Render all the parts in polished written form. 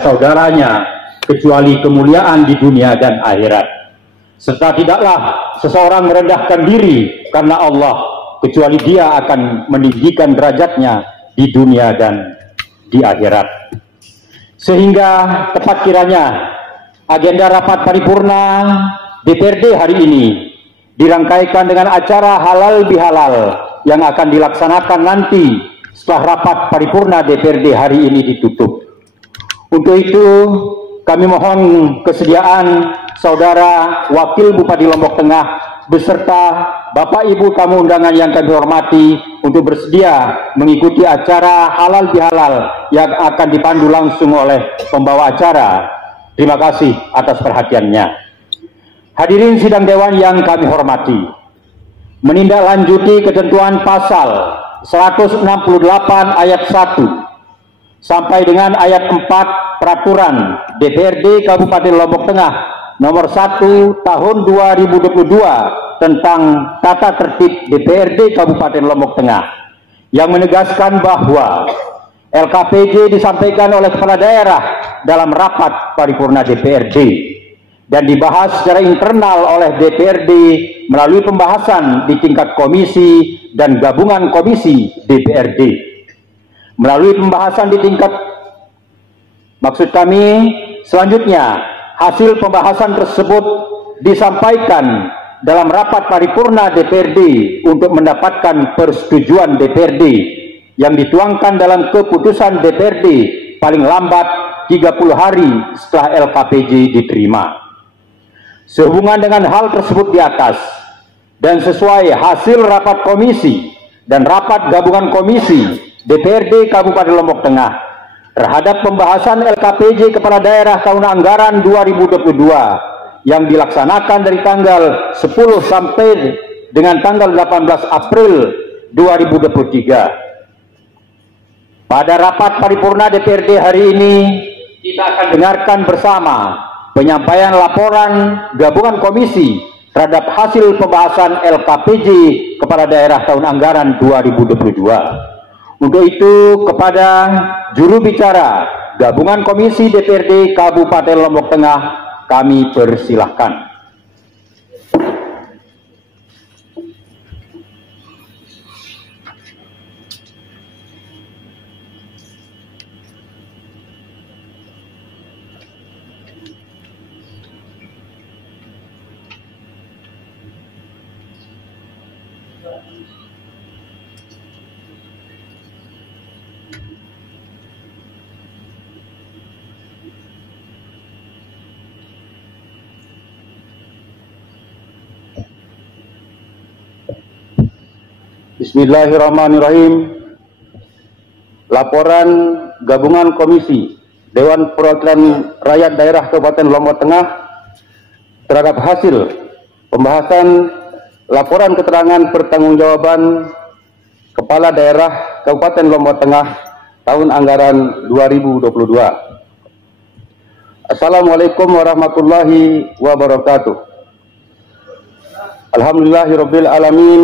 saudaranya kecuali kemuliaan di dunia dan akhirat. Serta tidaklah seseorang merendahkan diri karena Allah kecuali dia akan meninggikan derajatnya di dunia dan di akhirat. Sehingga tepat kiranya agenda rapat paripurna DPRD hari ini dirangkaikan dengan acara halal bihalal yang akan dilaksanakan nanti setelah rapat paripurna DPRD hari ini ditutup. Untuk itu kami mohon kesediaan Saudara Wakil Bupati Lombok Tengah beserta Bapak Ibu tamu undangan yang kami hormati untuk bersedia mengikuti acara halal bihalal yang akan dipandu langsung oleh pembawa acara. Terima kasih atas perhatiannya. Hadirin sidang dewan yang kami hormati, menindaklanjuti ketentuan pasal 168 ayat 1 sampai dengan ayat 4 peraturan DPRD Kabupaten Lombok Tengah nomor 1 tahun 2022 tentang tata tertib DPRD Kabupaten Lombok Tengah yang menegaskan bahwa LKPJ disampaikan oleh kepala daerah dalam rapat paripurna DPRD dan dibahas secara internal oleh DPRD melalui pembahasan di tingkat komisi dan gabungan komisi DPRD. Melalui pembahasan di tingkat, maksud kami selanjutnya, hasil pembahasan tersebut disampaikan dalam rapat paripurna DPRD untuk mendapatkan persetujuan DPRD yang dituangkan dalam keputusan DPRD paling lambat 30 hari setelah LKPJ diterima. Sehubungan dengan hal tersebut di atas dan sesuai hasil rapat komisi dan rapat gabungan komisi DPRD Kabupaten Lombok Tengah terhadap pembahasan LKPJ Kepala Daerah tahun anggaran 2022 yang dilaksanakan dari tanggal 10 sampai dengan tanggal 18 April 2023. Pada rapat paripurna DPRD hari ini kita akan dengarkan bersama penyampaian laporan gabungan komisi terhadap hasil pembahasan LKPJ Kepala Daerah tahun anggaran 2022. Untuk itu kepada juru bicara gabungan komisi DPRD Kabupaten Lombok Tengah kami persilahkan. Bismillahirrahmanirrahim. Laporan gabungan komisi Dewan Perwakilan Rakyat Daerah Kabupaten Lombok Tengah terhadap hasil pembahasan laporan keterangan pertanggungjawaban Kepala Daerah Kabupaten Lombok Tengah tahun anggaran 2022. Assalamualaikum warahmatullahi wabarakatuh. Alhamdulillahirabbil alamin.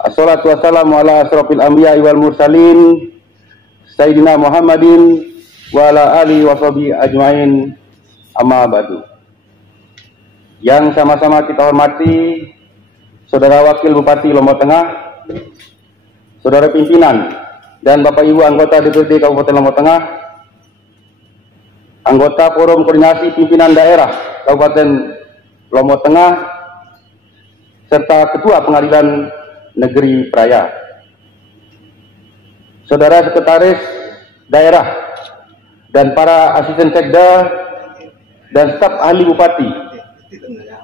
Assalatu wassalamu ala asrofil anbiya wal mursalin Sayyidina Muhammadin wa ala alihi wa sahbihi ajmain, amma ba'du. Yang sama-sama kita hormati Saudara Wakil Bupati Lombok Tengah, Saudara Pimpinan dan Bapak Ibu anggota DPRD Kabupaten Lombok Tengah, anggota Forum Koordinasi Pimpinan Daerah Kabupaten Lombok Tengah, serta Ketua Pengadilan Negeri Praia, Saudara Sekretaris Daerah dan para asisten sekda dan staf ahli bupati,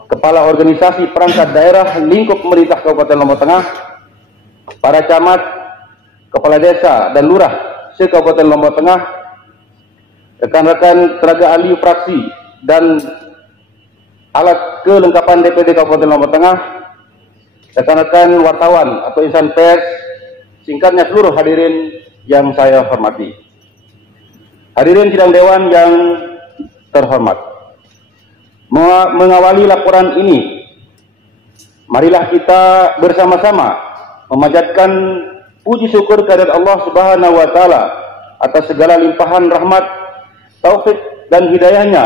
kepala organisasi perangkat daerah lingkup pemerintah Kabupaten Lombok Tengah, para camat, kepala desa dan lurah se-Kabupaten Lombok Tengah, rekan-rekan tenaga ahli fraksi dan alat kelengkapan DPD Kabupaten Lombok Tengah, rekan-rekan wartawan atau insan pers, singkatnya seluruh hadirin yang saya hormati. Hadirin sidang dewan yang terhormat, mengawali laporan ini, marilah kita bersama-sama memanjatkan puji syukur kehadirat Allah Subhanahu wa taala atas segala limpahan rahmat taufik dan hidayahnya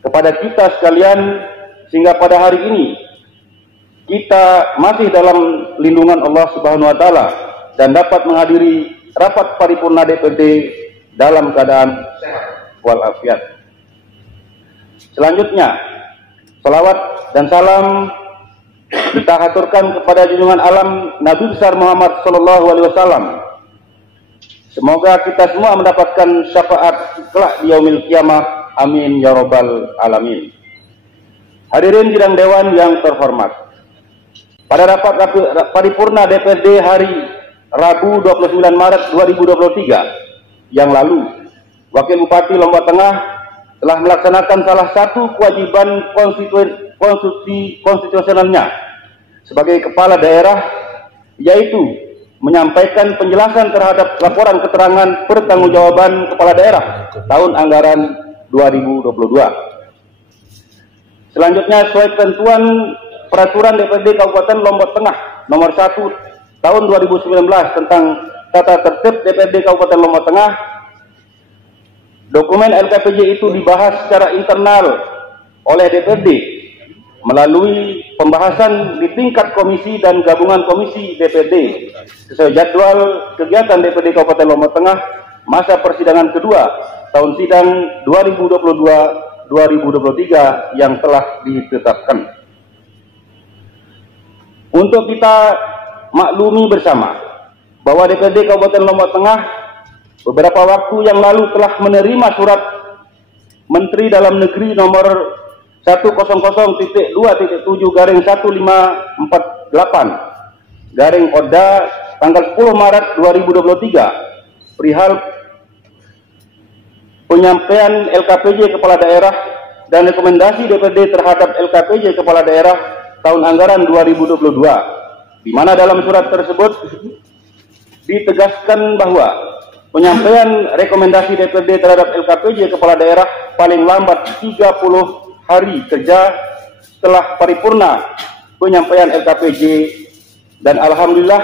kepada kita sekalian, sehingga pada hari ini kita masih dalam lindungan Allah Subhanahu wa taala dan dapat menghadiri rapat paripurna DPRD dalam keadaan sehat walafiat. Selanjutnya, salawat dan salam kita haturkan kepada junjungan alam Nabi besar Muhammad sallallahu alaihi wasallam. Semoga kita semua mendapatkan syafaat kelak di yaumil kiamah. Amin ya rabbal alamin. Hadirin sidang dewan yang terhormat, pada rapat paripurna DPRD hari Rabu 29 Maret 2023 yang lalu, Wakil Bupati Lombok Tengah telah melaksanakan salah satu kewajiban konstitusionalnya sebagai kepala daerah, yaitu menyampaikan penjelasan terhadap laporan keterangan pertanggungjawaban kepala daerah tahun anggaran 2022. Selanjutnya, sesuai ketentuan peraturan DPRD Kabupaten Lombok Tengah nomor 1 tahun 2019 tentang tata tertib DPRD Kabupaten Lombok Tengah, dokumen LKPJ itu dibahas secara internal oleh DPRD melalui pembahasan di tingkat komisi dan gabungan komisi DPRD sesuai jadwal kegiatan DPRD Kabupaten Lombok Tengah masa persidangan kedua tahun sidang 2022-2023 yang telah ditetapkan. Untuk kita maklumi bersama bahwa DPRD Kabupaten Lombok Tengah beberapa waktu yang lalu telah menerima surat Menteri Dalam Negeri nomor 100.7-1548 tanggal 10 Maret 2023 perihal penyampaian LKPJ Kepala Daerah dan rekomendasi DPRD terhadap LKPJ Kepala Daerah tahun anggaran 2022, di mana dalam surat tersebut ditegaskan bahwa penyampaian rekomendasi DPRD terhadap LKPJ Kepala Daerah paling lambat 30 hari kerja setelah paripurna penyampaian LKPJ, dan alhamdulillah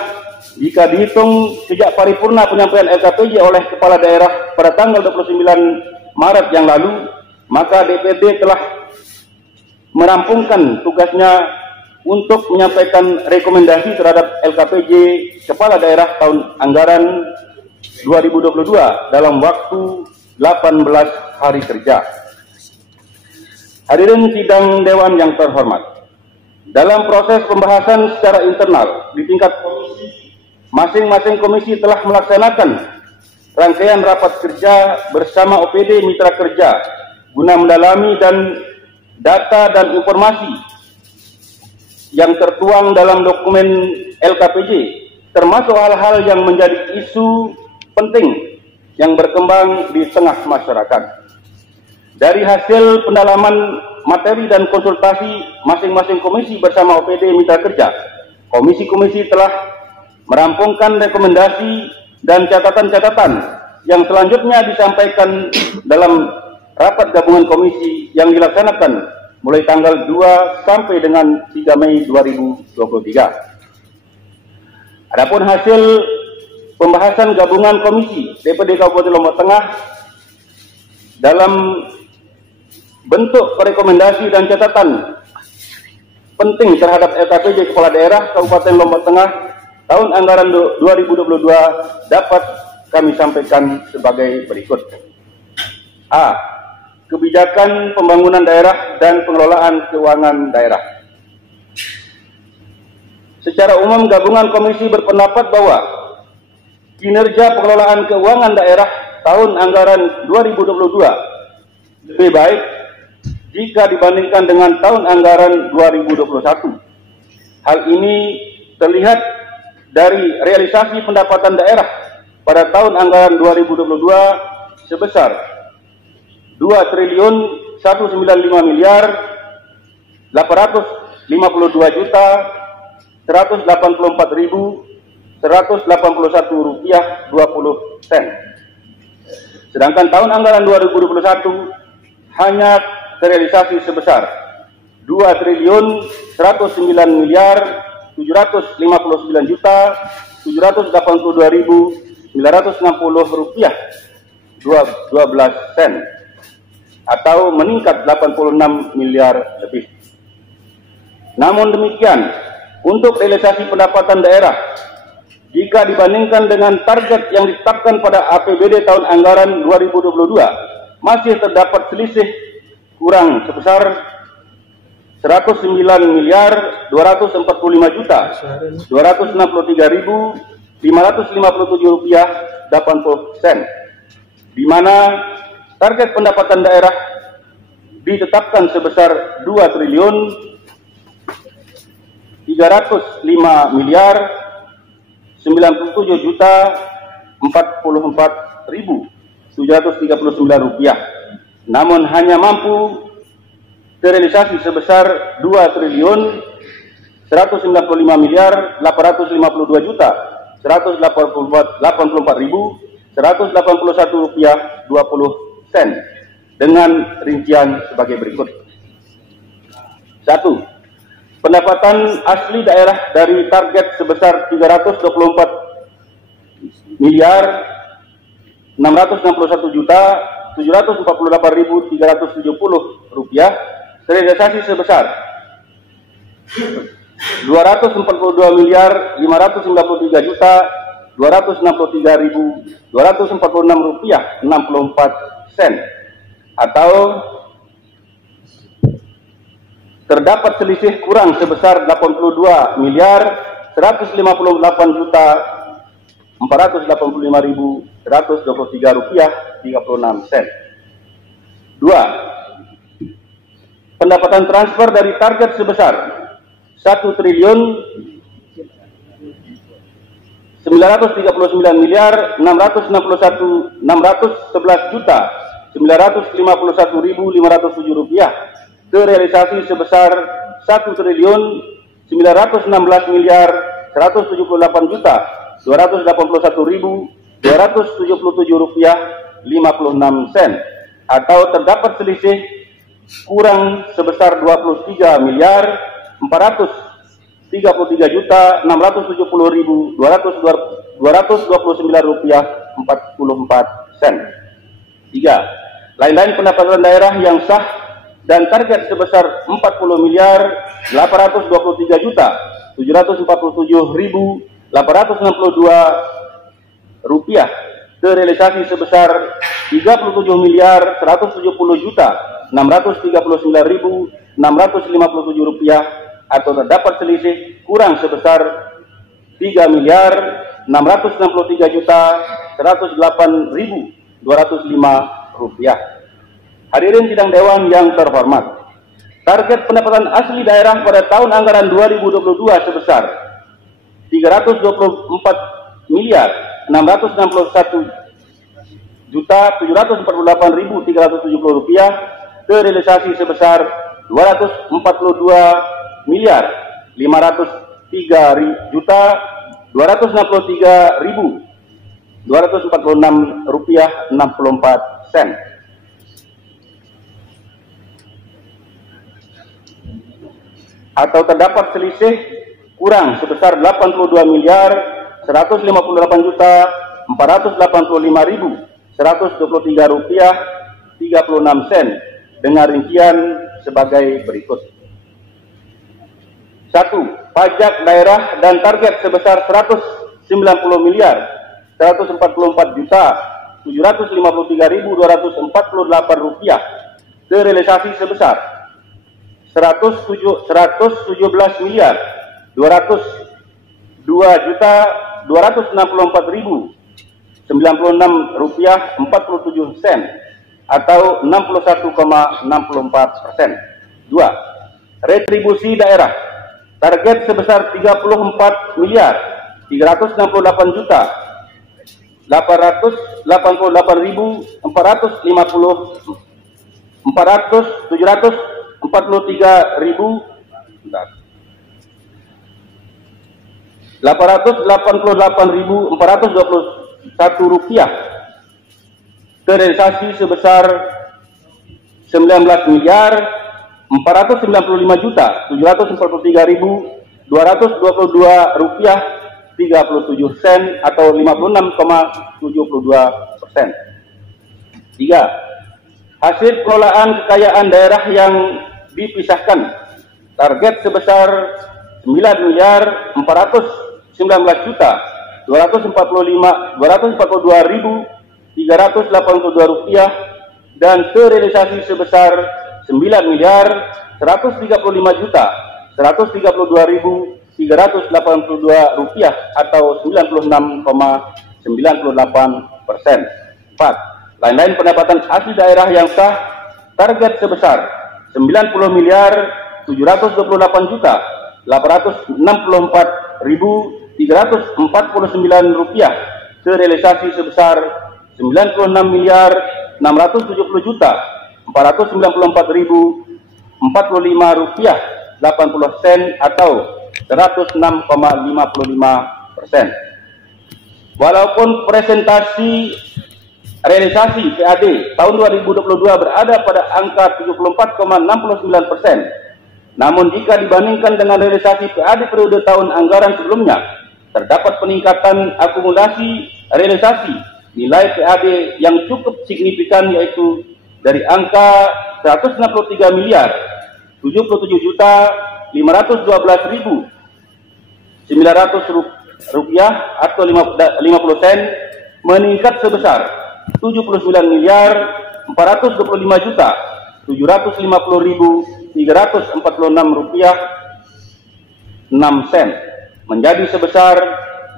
jika dihitung sejak paripurna penyampaian LKPJ oleh Kepala Daerah pada tanggal 29 Maret yang lalu, maka DPRD telah merampungkan tugasnya untuk menyampaikan rekomendasi terhadap LKPJ Kepala Daerah tahun anggaran 2022 dalam waktu 18 hari kerja. Hadirin sidang dewan yang terhormat, dalam proses pembahasan secara internal di tingkat komisi, masing-masing komisi telah melaksanakan rangkaian rapat kerja bersama OPD mitra kerja guna mendalami dan data dan informasi yang tertuang dalam dokumen LKPJ, termasuk hal-hal yang menjadi isu penting yang berkembang di tengah masyarakat. Dari hasil pendalaman materi dan konsultasi masing-masing komisi bersama OPD mitra kerja, komisi-komisi telah merampungkan rekomendasi dan catatan-catatan yang selanjutnya disampaikan dalam rapat gabungan komisi yang dilaksanakan mulai tanggal 2 sampai dengan 3 Mei 2023. Adapun hasil pembahasan gabungan komisi DPRD Kabupaten Lombok Tengah dalam bentuk rekomendasi dan catatan penting terhadap LKPJ Kepala Daerah Kabupaten Lombok Tengah tahun anggaran 2022 dapat kami sampaikan sebagai berikut. A. Kebijakan pembangunan daerah dan pengelolaan keuangan daerah. Secara umum, gabungan komisi berpendapat bahwa kinerja pengelolaan keuangan daerah tahun anggaran 2022 lebih baik jika dibandingkan dengan tahun anggaran 2021. Hal ini terlihat dari realisasi pendapatan daerah pada tahun anggaran 2022 sebesar 2.154.821.20. Sedangkan tahun anggaran 2021 hanya terrealisasi sebesar 2.109.759.782.960 rupiah, sen atau meningkat 86 miliar lebih. Namun demikian, untuk realisasi pendapatan daerah, jika dibandingkan dengan target yang ditetapkan pada APBD tahun anggaran 2022, masih terdapat selisih kurang sebesar 109.245.263.557 rupiah 80 sen, di mana target pendapatan daerah ditetapkan sebesar 2.397.044.739 rupiah, namun hanya mampu terrealisasi sebesar 2.154.181 rupiah 20 sen dengan rincian sebagai berikut. 1. Pendapatan asli daerah dari target sebesar 324.661.748.370 rupiah terrealisasi sebesar 244.593.263.246 rupiah 64 sen, atau terdapat selisih kurang sebesar 82.485.123 rupiah 36 sen. 2. Pendapatan transfer dari target sebesar 1.961.911.507 rupiah terrealisasi sebesar 1.911.178.281.277 rupiah 56 sen, atau terdapat selisih kurang sebesar 23.433.670.229 rupiah 44 sen. 3. Lain-lain pendapatan daerah yang sah dan target sebesar 40.847.862 rupiah terrealisasi sebesar 37.170.639.657 rupiah, atau terdapat selisih kurang sebesar 3.663.108.205 rupiah. Hadirin sidang dewan yang terhormat, target pendapatan asli daerah pada tahun anggaran 2022 sebesar 324.661.748.370 rupiah terrealisasi sebesar 242.503.263.246 rupiah 64 sen. Atau terdapat selisih kurang sebesar 82.158.485.123 rupiah 36 sen dengan rincian sebagai berikut. 1. Pajak daerah dan target sebesar 190.753.248 rupiah terrealisasi sebesar 117.264.096 rupiah 47 sen atau 61,64%. 2. Retribusi daerah target sebesar 888.421 rupiah terrealisasi sebesar 19.495.743.222 rupiah 37 sen atau 56,72%. 3. Hasil pengelolaan kekayaan daerah yang dipisahkan target sebesar 9.442.382 rupiah dan terrealisasi sebesar 9.135.132.382 rupiah atau 96,98%. 4. Lain-lain pendapatan asli daerah yang sah target sebesar 90.864.349 rupiah terrealisasi sebesar 96.494.045 rupiah 80 sen atau 106,55%. Walaupun presentasi realisasi PAD tahun 2022 berada pada angka 74,69%, namun jika dibandingkan dengan realisasi PAD periode tahun anggaran sebelumnya, terdapat peningkatan akumulasi realisasi nilai PAD yang cukup signifikan, yaitu dari angka 167.512.900 rupiah atau 50 sen meningkat sebesar 79.425.750.346 rupiah 6 sen menjadi sebesar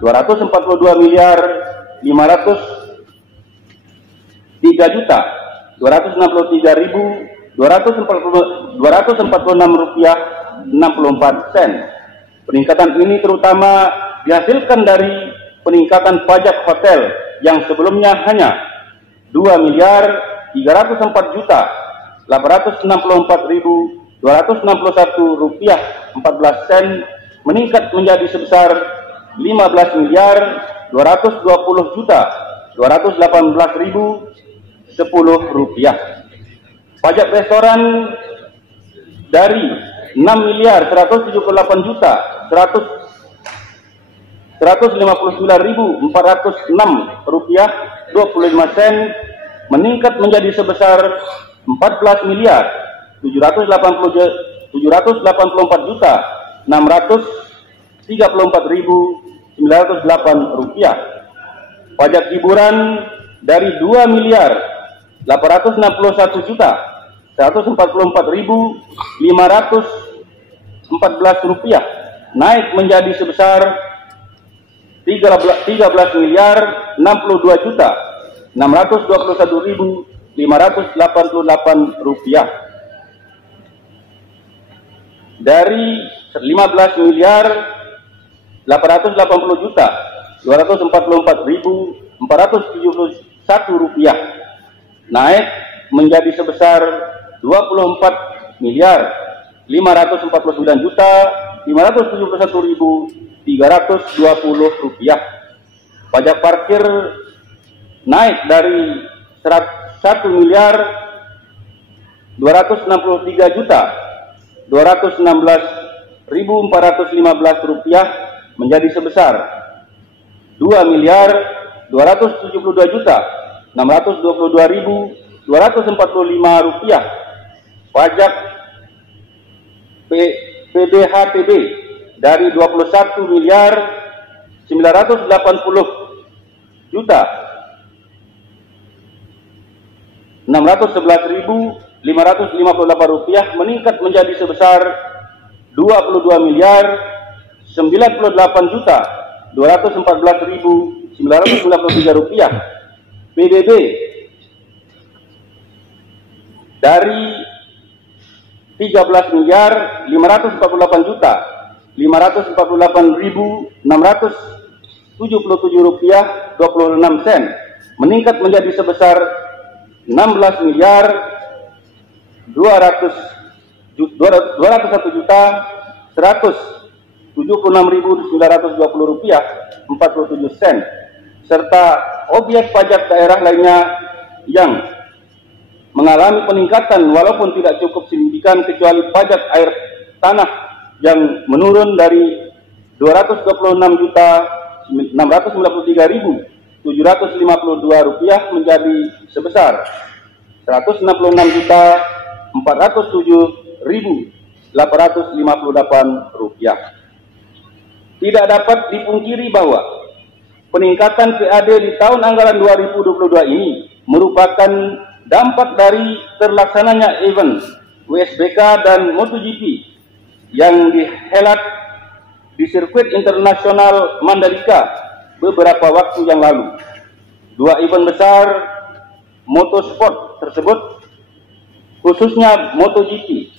242.503.246.246 rupiah 64 sen. Peningkatan ini terutama dihasilkan dari peningkatan pajak hotel yang sebelumnya hanya 2.364.864.261 rupiah 14 sen meningkat menjadi sebesar 15.220.218.010 rupiah. Pajak restoran dari 6.178.159.406 rupiah 25 sen meningkat menjadi sebesar 14.784.634.908 rupiah. Pajak hiburan dari 2.861.144.514 rupiah naik menjadi sebesar 13.622.621.588 rupiah. Dari 15.880.244.471 rupiah naik menjadi sebesar 24.549.571.320 rupiah. Pajak parkir naik dari 1.263.216.415 rupiah menjadi sebesar 2.272.622.245 rupiah. Pajak PDHTB dari 21.911.558 rupiah meningkat menjadi sebesar 22.098.214.993 rupiah. PDB dari 13.548.548.677 rupiah 26 sen meningkat menjadi sebesar 16.201.176.920 rupiah 47 sen, serta objek pajak daerah lainnya yang mengalami peningkatan walaupun tidak cukup signifikan, kecuali pajak air tanah yang menurun dari 226.693.752 rupiah menjadi sebesar Rp166.407.858. Tidak dapat dipungkiri bahwa peningkatan PAD di tahun anggaran 2022 ini merupakan dampak dari terlaksananya event WSBK dan MotoGP yang dihelat di sirkuit internasional Mandalika beberapa waktu yang lalu. Dua event besar motorsport tersebut, khususnya MotoGP,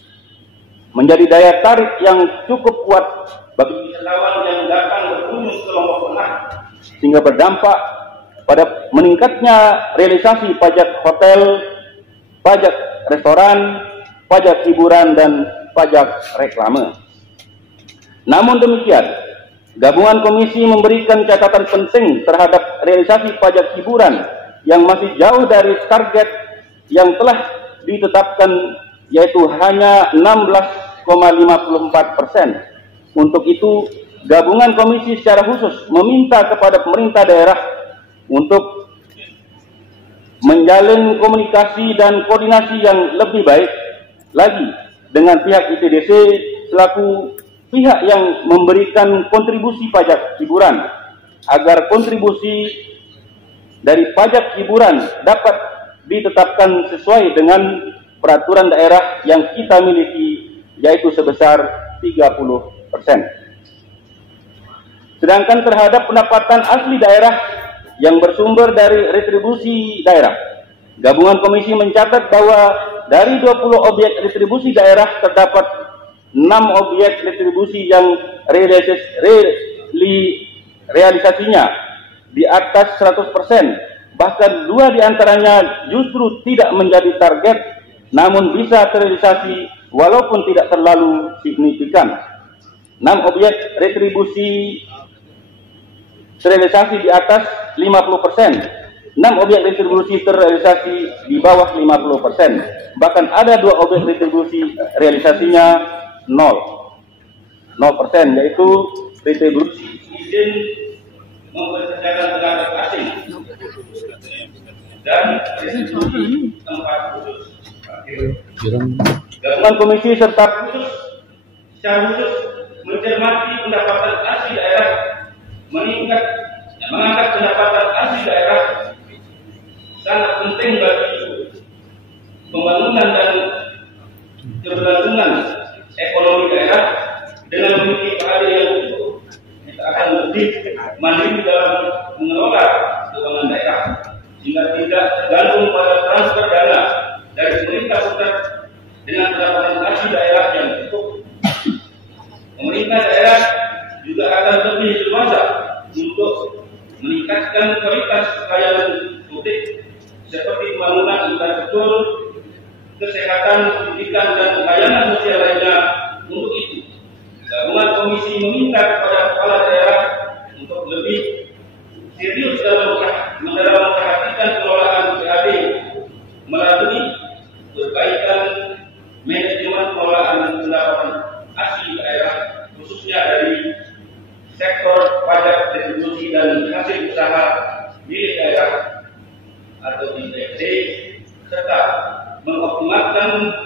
menjadi daya tarik yang cukup kuat bagi wisatawan yang datang berkunjung ke Lombok Tengah, sehingga berdampak pada meningkatnya realisasi pajak hotel, pajak restoran, pajak hiburan, dan pajak reklame. Namun demikian, Gabungan Komisi memberikan catatan penting terhadap realisasi pajak hiburan yang masih jauh dari target yang telah ditetapkan, yaitu hanya 16,54%. Untuk itu, Gabungan Komisi secara khusus meminta kepada pemerintah daerah untuk menjalin komunikasi dan koordinasi yang lebih baik lagi dengan pihak ITDC selaku pihak yang memberikan kontribusi pajak hiburan, agar kontribusi dari pajak hiburan dapat ditetapkan sesuai dengan peraturan daerah yang kita miliki, yaitu sebesar 30%. Sedangkan terhadap pendapatan asli daerah yang bersumber dari retribusi daerah, Gabungan Komisi mencatat bahwa dari 20 objek retribusi daerah terdapat 6 objek retribusi yang realisasinya di atas 100%, bahkan 2 diantaranya justru tidak menjadi target, namun bisa terrealisasi walaupun tidak terlalu signifikan. 6 objek retribusi terrealisasi di atas 50%, 6 objek retribusi terrealisasi di bawah 50%, bahkan ada 2 objek retribusi realisasinya 0%, yaitu retribusi izin mempekerjakan tenaga asing dan retribusi tempat khusus. Gabungan Komisi serta secara khusus mencermati pendapatan asli daerah, mengangkat pendapatan asli daerah sangat penting bagi pembangunan dan keberlangsungan ekonomi daerah. Dengan memiliki PAD yang cukup, kita akan lebih mandiri dalam mengelola keuangan daerah, sehingga tidak tergantung pada transfer dana dari pemerintah pusat dengan pendapatan asli daerah yang cukup. Pemerintah daerah juga akan lebih leluasa untuk meningkatkan kualitas pelayanan publik seperti pembangunan infrastruktur, kesehatan, pendidikan, dan layanan sosial lainnya. Untuk itu, Gabungan Komisi meminta kepada kepala daerah untuk lebih serius dalam memperhatikan pengelolaan PAD melalui perbaikan manajemen pengelolaan pendapatan asli daerah, khususnya dari sektor pajak retribusi dan hasil usaha milik daerah atau IPD, serta mengoptimalkan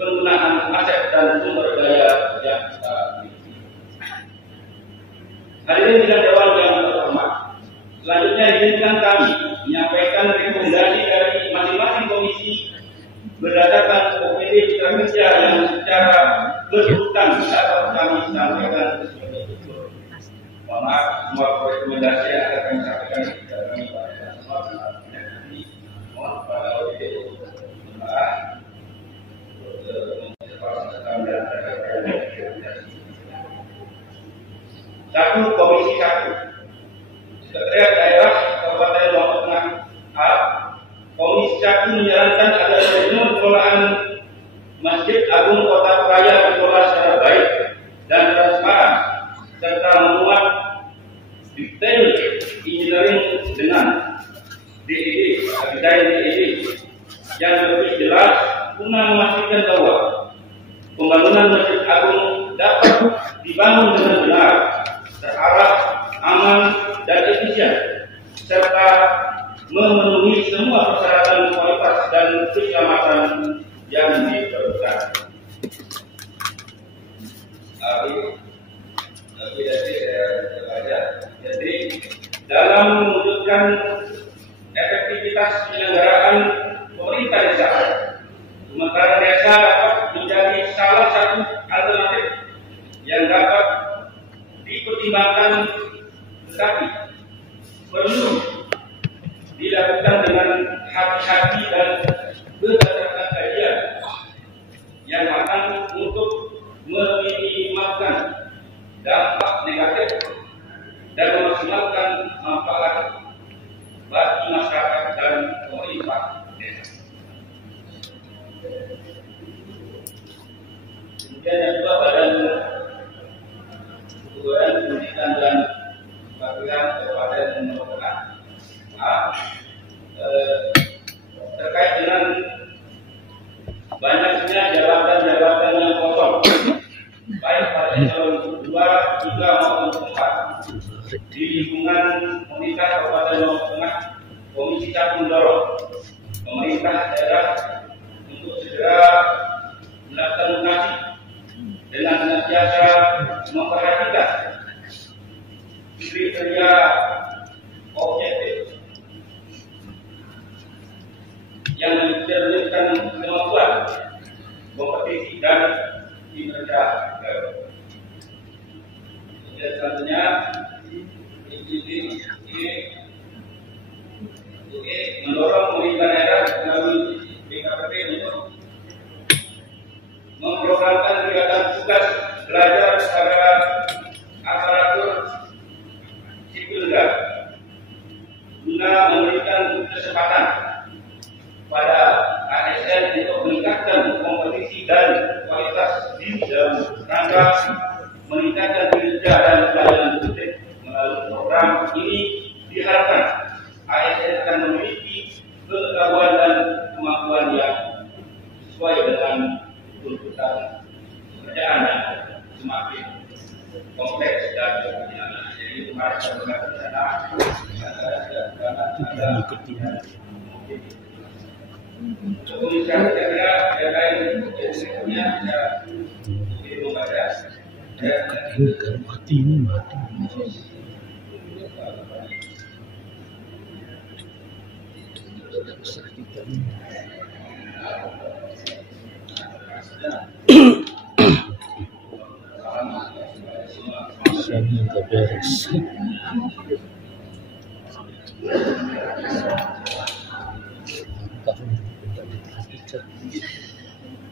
penggunaan aset dan sumber daya yang kita miliki. Hadirin sidang dewan yang terhormat, selanjutnya izinkan kami menyampaikan rekomendasi dari masing-masing komisi berdasarkan OPD Mitra Kerja yang secara berurutan dapat kami sampaikan sebagai berikut. Mohon maaf, semua rekomendasi yang akan kami sampaikan tidak kami bacakan semua. Mohon kepada OPD maaf. Satu, Komisi 1 Sekretariat Daerah Kabupaten Lombok Tengah A. Komisi 1 menyarankan agar manajemen pengelolaan Masjid Agung Kota Praia dikelola secara baik dan transparan, serta memuat detail engineering dengan DED yang lebih jelas guna memastikan bahwa pembangunan Masjid Agung dapat dibangun dengan benar, terarah, aman, dan efisien, serta memenuhi semua persyaratan kualitas dan keselamatan yang diperlukan. Jadi dalam mewujudkan efektivitas penyelenggaraan pemerintah desa, sementara desa dapat menjadi salah satu alternatif yang dapat dipertimbangkan, tetapi perlu dilakukan dengan hati-hati dan berdasarkan kajian yang akan untuk meminimalkan dampak negatif dan memaksimalkan manfaat bagi masyarakat dan pemerintah desa. Kemudian yang kedua, Badan Pendidikan dan Pelatihan Kabupaten Lombok Tengah terkait dengan banyaknya jabatan-jabatan yang kosong, baik pada eselon 2, 3 maupun 4 di lingkungan pemerintah Kabupaten Lombok Tengah. Komisi 1 mendorong pemerintah daerah untuk segera melakukan mutasi dengan senantiasa memperhatikan kriteria objektif yang mencerminkan kemampuan, kompetisi dan kinerja. Dan selanjutnya ini mendorong pemerintah daerah melalui BKPP untuk memprogramkan kegiatan tugas belajar pada aparatur sipil negara guna memberikan kesempatan pada ASN untuk meningkatkan kompetisi dan kualitas diri dalam rangka meningkatkan kinerja dan pelayanan publik. Melalui program ini diharapkan ASN akan memiliki pengetahuan dan kemampuan yang sesuai dengan tuntutan pekerjaan yang semakin kompleks dan berkelanjutan. Jadi kemarin saya mengatakan saya kira terkait berikutnya bisa membaca mati ini mati. Ini nggak beres.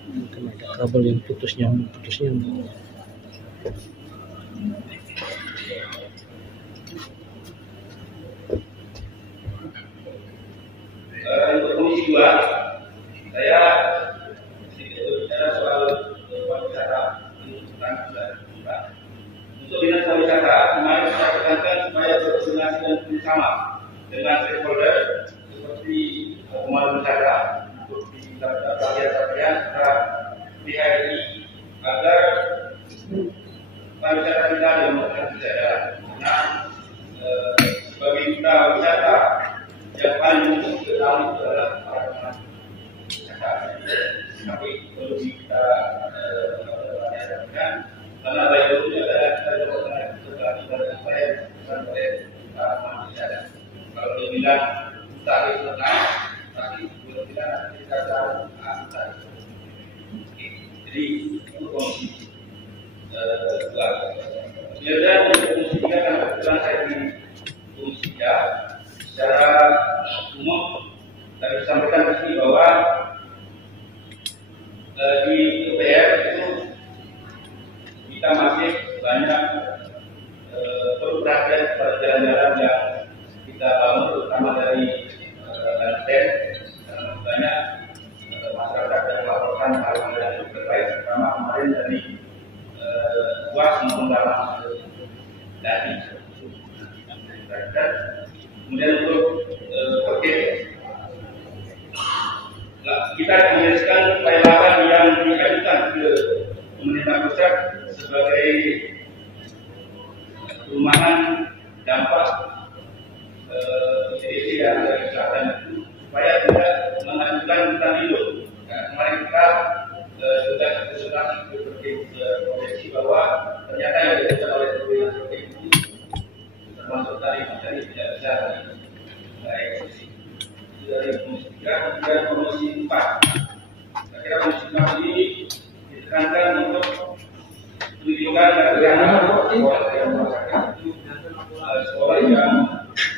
Mungkin ada kabel yang putus nyambung. Untuk Komisi 2, saya sedikit berbicara soal pariwisata. Untuk dinas pariwisata, kemarin saya tekankan supaya berkoordinasi dan bersama dengan stakeholder seperti pemandu wisata untuk dilakukan pelatihan serta PHRI agar pariwisata kita demokrasi sejalan. Karena sebagai duta wisata yang paling untuk diketahui itu adalah para pemandu wisata. Tapi perlu kita lakukan karena baik dulunya adalah kita lakukan supaya manusia. Kalau dia bilang tarif naik, tapi dia bilang kita tahu tarif. Jadi itu Komisi 2. Kemudian untuk Komisi 3 kan kebetulan saya di Komisi 3 secara umum saya sampaikan di sini bahwa di DPR itu kita masih banyak perlu perhatian pada jalan-jalan yang kita bangun, terutama dari lantai. Banyak masyarakat yang melaporkan hal-hal yang terkait, terutama kemarin dari UAS maupun dalam dari. Kemudian untuk kita menuliskan pelayanan yang diajukan ke pemerintah pusat sebagai perumahan dampak ICDC yang dari selatan itu supaya tidak mengajukan hutan lindung. Nah, kemarin kita sudah konsultasi ke provinsi bahwa ternyata yang dilakukan oleh pemerintah provinsi itu termasuk dari tidak bisa dieksekusi. Dari komisi 3 kemudian komisi 4. Saya kira komisi 4 ini ditekankan untuk menunjukkan bagaimana sekolah yang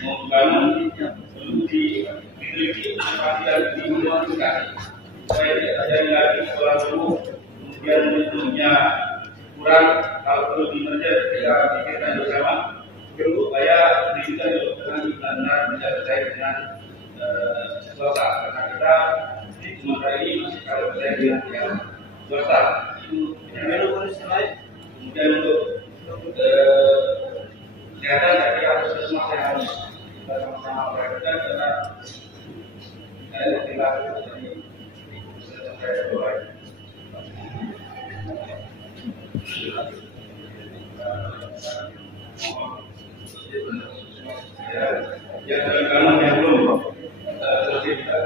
membangun perlu dimiliki inovasi dan dimodifikasi supaya tidak terjadi lagi sekolah dulu kemudian bentuknya kurang, kalau perlu di-merger kita pikirkan bersama perlu supaya pendidikan dengan benar-benar bisa terkait dengan swasta, karena kita di Sumatera ini masih kalau saya dengan yang swasta itu kemudian untuk kesehatan saya kira harus semua yang harus kita sama-sama perhatikan karena saya tidak dari saya doa. Yang terkadang yang belum selesai kita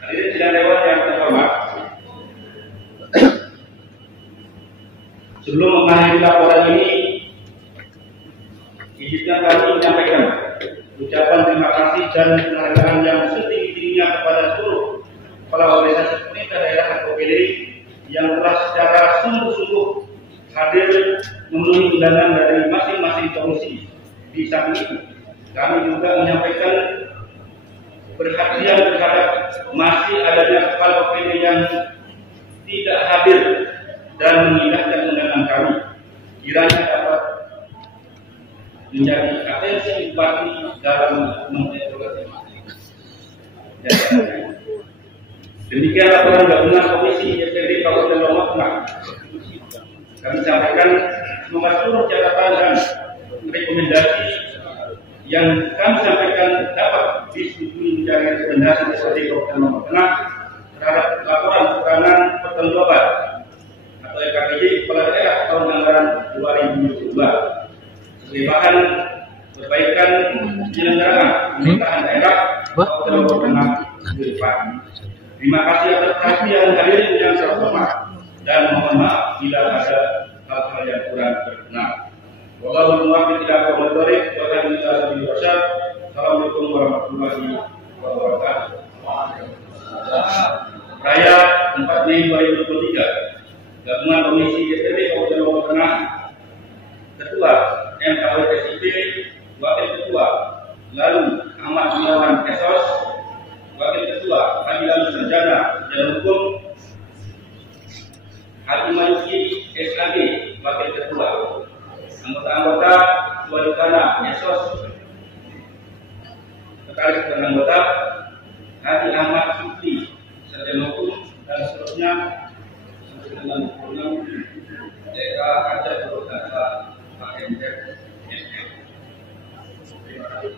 Hadirin sidang dewan yang terhormat, sebelum mengakhiri laporan ini, izinkan kami menyampaikan ucapan terima kasih dan penghargaan yang setinggi-tingginya kepada seluruh kepala organisasi pemerintah daerah atau OPD yang telah secara sungguh-sungguh hadir memenuhi undangan dari masing-masing komisi. Di samping itu, kami juga menyampaikan perhatian terhadap masih adanya kepala OPD yang tidak hadir dan mengindahkan undangan kami. Kiranya dapat menjadi atensi bupati dalam mengevaluasi. Demikian laporan gabungan Komisi DPRD Kabupaten Lombok Tengah. Kami sampaikan seluruh catatan dan rekomendasi yang kami sampaikan dapat disetujui menjadi rekomendasi DPRD Kabupaten Lombok Tengah terhadap laporan kekurangan pertanggungjawaban atau LKPJ Kepala Daerah tahun anggaran 2022 sebagai bahan perbaikan penyelenggaraan pemerintahan daerah Kabupaten Lombok Tengah ke depan. Terima kasih atas perhatian hadirin yang terhormat dan mohon maaf bila ada hal-hal yang kurang berkenan. Wallahul muwaffiq ila aqwamit thoriq wa hadirin wasyad. Assalamualaikum warahmatullahi wabarakatuh. Raya 4 Mei 2023, Gabungan Komisi DPRD Kabupaten Lombok Tengah, Ketua MKWSIP, Wakil Ketua, lalu Ahmad Gunawan Esos, Wakil Ketua Pengadilan Sarjana dan Hukum, Haji Mayuki SAG, Wakil Ketua, anggota-anggota Wadukana Esos, sekretaris dan anggota, Haji Ahmad Sukri, Sarjana Hukum, dan seterusnya sampai dengan program daerah kerja beroperasi AMZ SF. Terima kasih.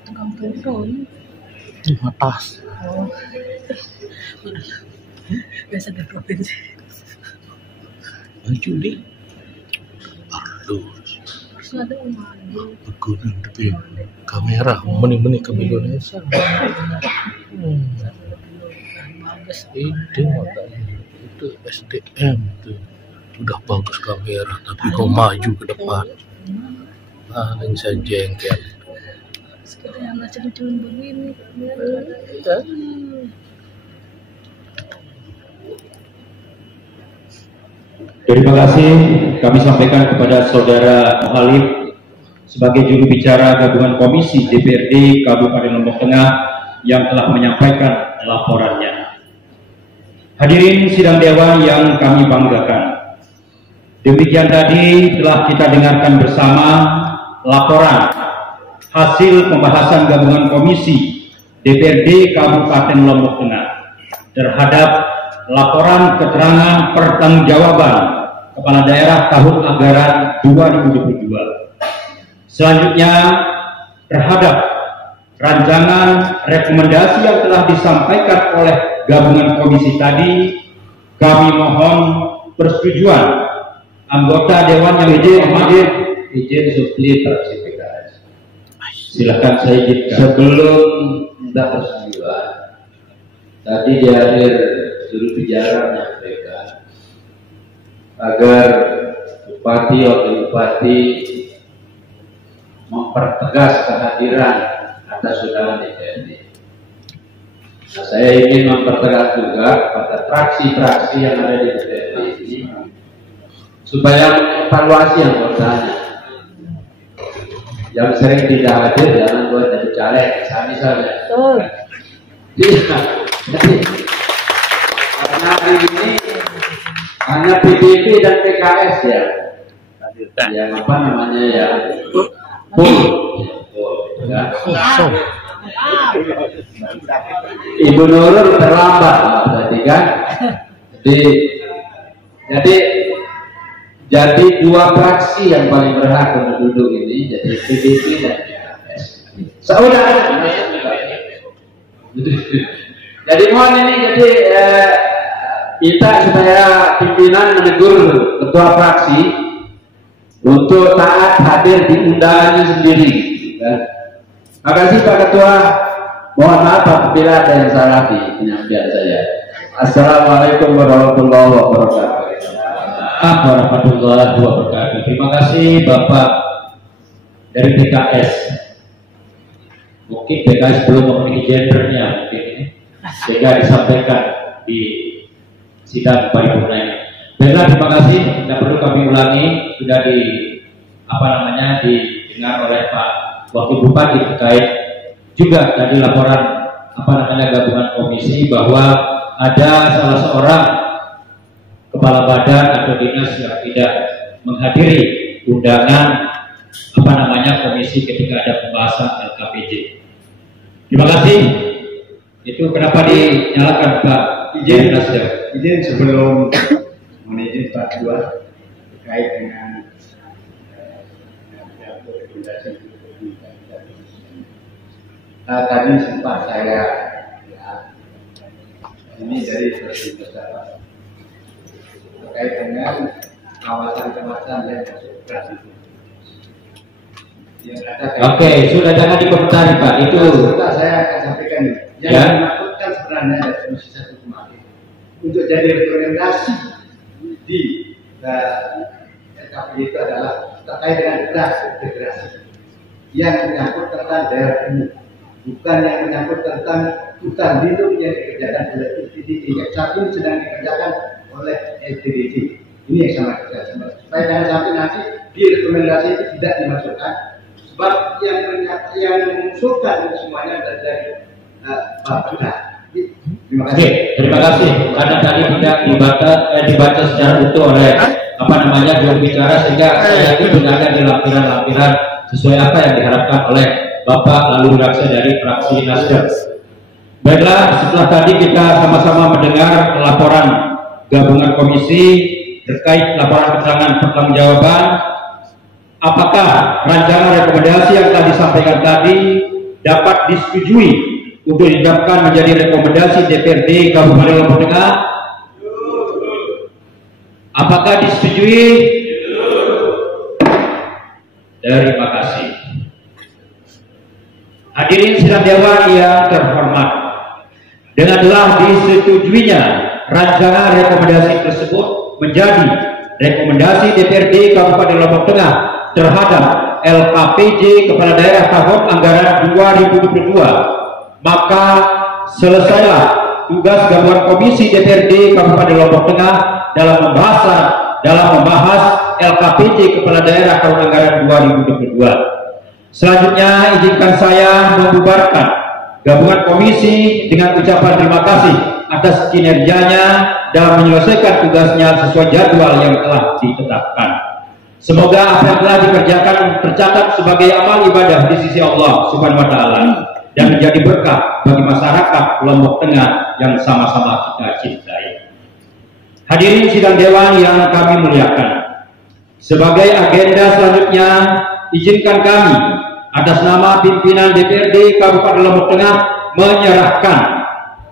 Tukang turun Di atas. oh biasa di provinsi Maju deh. Perlu. terus ada maju Berguna tapi kamera meni-meni ke Indonesia. bagus Itu makanya itu SDM tuh udah bagus kamera tapi kau maju ke depan paling saya jengkel. sekarang yang macam-macam begini Terima kasih kami sampaikan kepada Saudara Muhalif sebagai juru bicara Gabungan Komisi DPRD Kabupaten Lombok Tengah yang telah menyampaikan laporannya. Hadirin sidang dewan yang kami banggakan, Demikian tadi telah kita dengarkan bersama laporan hasil pembahasan gabungan komisi DPRD Kabupaten Lombok Tengah terhadap laporan keterangan pertanggungjawaban Kepala Daerah tahun anggaran 2022. Selanjutnya terhadap rancangan rekomendasi yang telah disampaikan oleh gabungan komisi tadi, kami mohon persetujuan anggota Dewan yang izin supli fraksi PKS. Silakan saya izinkan. Sebelum minta persetujuan, tadi di akhir juru bicara menyampaikan agar bupati wakil bupati mempertegas kehadiran atas undangan DPRD. Nah, saya ingin mempertegas juga pada fraksi-fraksi yang ada di DPRD ini supaya mengevaluasi anggotanya yang sering tidak hadir, jangan buat jadi caleg misalnya. Jadi karena hari ini hanya PDIP dan PKS ya, yang apa namanya ya, Ibu Nurul terlambat tadi kan, jadi dua fraksi yang paling berhak untuk duduk ini, jadi PDIP dan PKS. Saudara, jadi mohon ini kita supaya pimpinan menegur ketua fraksi untuk taat hadir di undangannya sendiri. Makasih Pak Ketua. Mohon maaf apabila ada yang salah di penyampaian saya. Assalamualaikum warahmatullahi wabarakatuh. Warahmatullahi wabarakatuh. Terima kasih Bapak dari PKS. Mungkin PKS belum memiliki gendernya mungkin ini, sehingga disampaikan di sidang paripurna ini. Baiklah, terima kasih. Tidak perlu kami ulangi, sudah didengar oleh Pak Wakil Bupati terkait juga tadi laporan gabungan komisi bahwa ada salah seorang kepala badan atau dinas yang tidak menghadiri undangan komisi ketika ada pembahasan LKPJ. Terima kasih. Itu kenapa dinyalakan Pak? Izin sebelum menizin Pak Ketua terkait dengan tadi sempat saya ini dari terkait dengan kawasan-kawasan yang masuk operasi. Oke, sudah jangan dikomentari Pak. Itu saya akan sampaikan ini. Yang dimaksudkan sebenarnya dari Komisi 1 kemarin untuk jadi rekomendasi di LKPJ itu adalah terkait dengan beras integrasi yang menyangkut tentang daerah umum, bukan yang menyangkut tentang hutan lindung yang dikerjakan oleh LTDD yang saat ini sedang dikerjakan oleh LTDD. Ini yang sangat kita supaya jangan sampai nanti di rekomendasi itu tidak dimasukkan, sebab yang mengusulkan itu semuanya dari Bapak. Terima kasih. Terima kasih. Karena tadi tidak dibaca secara utuh oleh juru bicara, sehingga saya yakin tidak ada di lampiran-lampiran sesuai apa yang diharapkan oleh Bapak Lalu Raksa dari fraksi Nasdem. Baiklah, setelah tadi kita sama-sama mendengar laporan gabungan komisi terkait laporan keterangan pertanggungjawaban, apakah rancangan rekomendasi yang telah disampaikan tadi dapat disetujui untuk didaftarkan menjadi rekomendasi DPRD Kabupaten Lombok Tengah? Apakah disetujui? Terima kasih. Hadirin sidang dewan yang terhormat, dengan telah disetujuinya rancangan rekomendasi tersebut menjadi rekomendasi DPRD Kabupaten Lombok Tengah terhadap LKPJ Kepala Daerah tahun anggaran 2022, maka selesailah tugas gabungan komisi DPRD Kabupaten Lombok Tengah dalam membahas LKPJ Kepala Daerah tahun anggaran 2022. Selanjutnya izinkan saya membubarkan gabungan komisi dengan ucapan terima kasih atas kinerjanya dalam menyelesaikan tugasnya sesuai jadwal yang telah ditetapkan. Semoga apa yang telah dikerjakan tercatat sebagai amal ibadah di sisi Allah Subhanahu wa Ta'ala dan menjadi berkah bagi masyarakat Lombok Tengah yang sama-sama kita cintai. Hadirin sidang dewan yang kami muliakan, sebagai agenda selanjutnya, izinkan kami atas nama pimpinan DPRD Kabupaten Lombok Tengah menyerahkan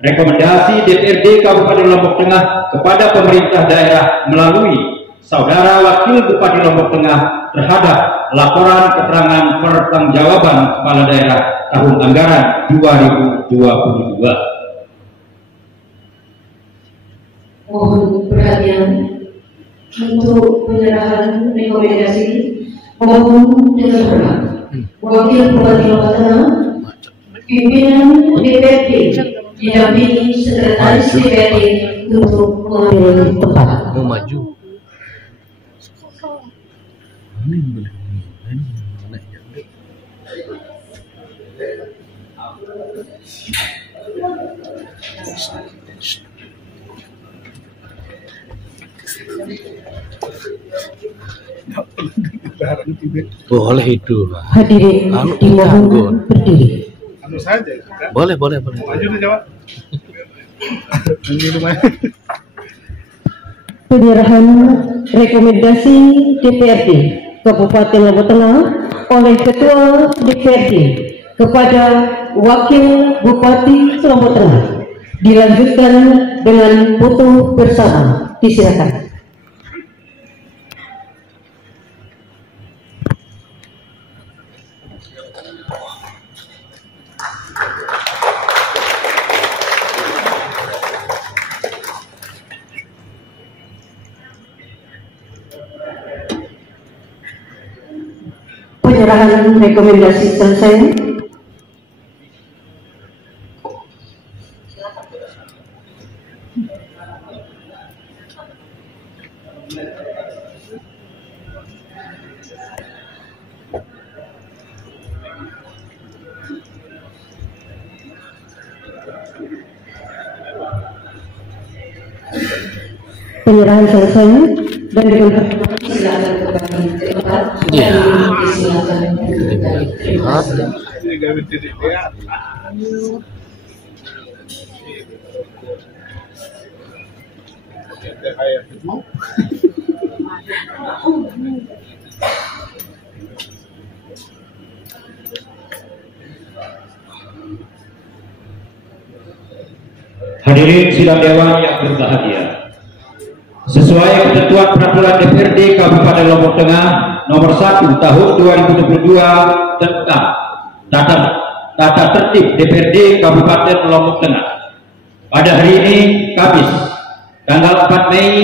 rekomendasi DPRD Kabupaten Lombok Tengah kepada pemerintah daerah melalui Saudara Wakil Bupati Lombok Tengah terhadap laporan keterangan pertanggungjawaban Kepala Daerah tahun anggaran 2022. Mohon perhatian untuk penyerahan rekomendasi. Mohon dengan hormat Wakil Bupati Lombok Tengah, pimpinan DPRD didampingi Sekretaris DPRD untuk mengambil tempat. Mau maju. Ini boleh naik jadi. Boleh itu. Hadirin dimohon berdiri. Boleh. Penyerahan rekomendasi DPRD Kabupaten Lombok Tengah oleh Ketua DPRD kepada Wakil Bupati Lombok Tengah dilanjutkan dengan foto bersama. Disilakan. Penyerahan rekomendasi selesai. Penyerahan selesai dan dengan silakan kembali ke tempat. Silakan kembali. Terima kasih. Hadirin sidang dewan yang berbahagia, sesuai ketentuan peraturan DPRD Kabupaten Lombok Tengah nomor 1 tahun 2022 tentang tata tertib DPRD Kabupaten Lombok Tengah, pada hari ini Kamis tanggal 4 Mei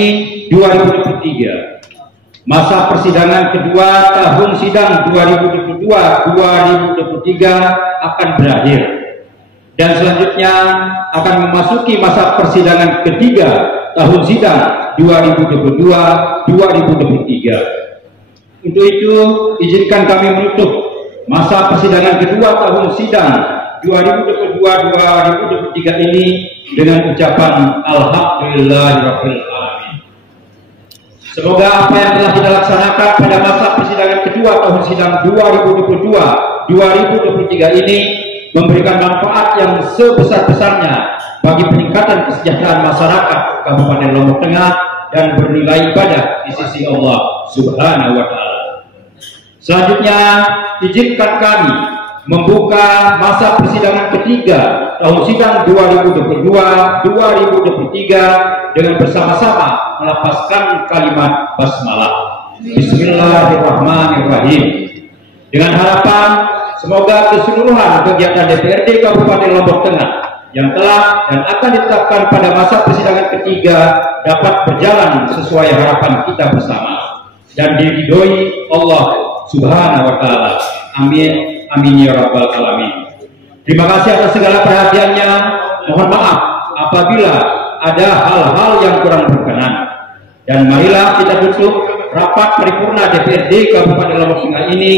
2023 masa persidangan kedua tahun sidang 2022-2023 akan berakhir dan selanjutnya akan memasuki masa persidangan ketiga tahun sidang 2022-2023. Untuk itu, izinkan kami menutup masa persidangan kedua tahun sidang 2022-2023 ini dengan ucapan Alhamdulillahirabbil alamin. Semoga apa yang telah kita laksanakan pada masa persidangan kedua tahun sidang 2022-2023 ini memberikan manfaat yang sebesar-besarnya bagi peningkatan kesejahteraan masyarakat Kabupaten Lombok Tengah dan bernilai ibadah di sisi Allah Subhanahu wa Ta'ala. Selanjutnya, izinkan kami membuka masa persidangan ketiga tahun sidang 2022-2023 dengan bersama-sama melafazkan kalimat basmalah. Bismillahirrahmanirrahim. Dengan harapan semoga keseluruhan kegiatan DPRD Kabupaten Lombok Tengah yang telah dan akan ditetapkan pada masa persidangan ketiga dapat berjalan sesuai harapan kita bersama dan diridhoi Allah Subhanahu wa Ta'ala. Amin, amin ya rabbal alamin. Terima kasih atas segala perhatiannya. Mohon maaf apabila ada hal-hal yang kurang berkenan, dan marilah kita tutup rapat paripurna DPRD Kabupaten Lombok Tengah ini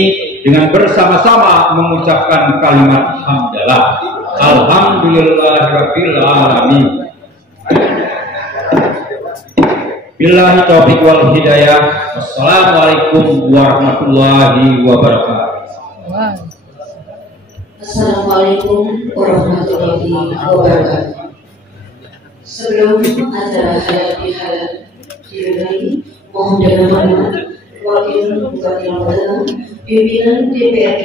dengan bersama-sama mengucapkan kalimat hamdalah. Alhamdulillahirabbil alamin. Billahi taufiq wal hidayah. Wassalamualaikum warahmatullahi wabarakatuh. Assalamualaikum warahmatullahi wabarakatuh. Sebelum acara halal bihalal dimulai, mohon dengan hormat Wakil Bupati Lombok Tengah, pimpinan DPRD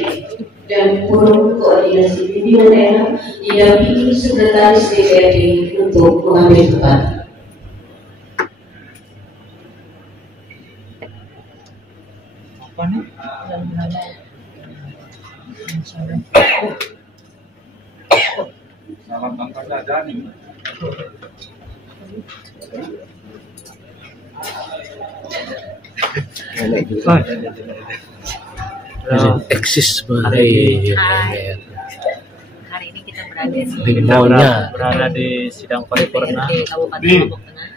dan forum koordinasi pimpinan daerah didampingi Sekretaris DPRD untuk mengambil tempat. Salam Bangka Dadani. Eksis hari ini kita berada di sidang paripurna Kabupaten Lombok Tengah.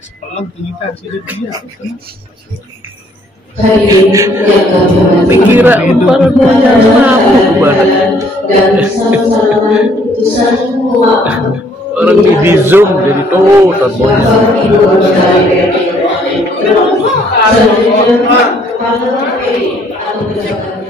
Hadirin yang kami hormati, dan salam-salaman utusan umat orang di Zoom jadi tuh Bapak Ibu anggota DPRD. Selanjutnya, para atau pejabat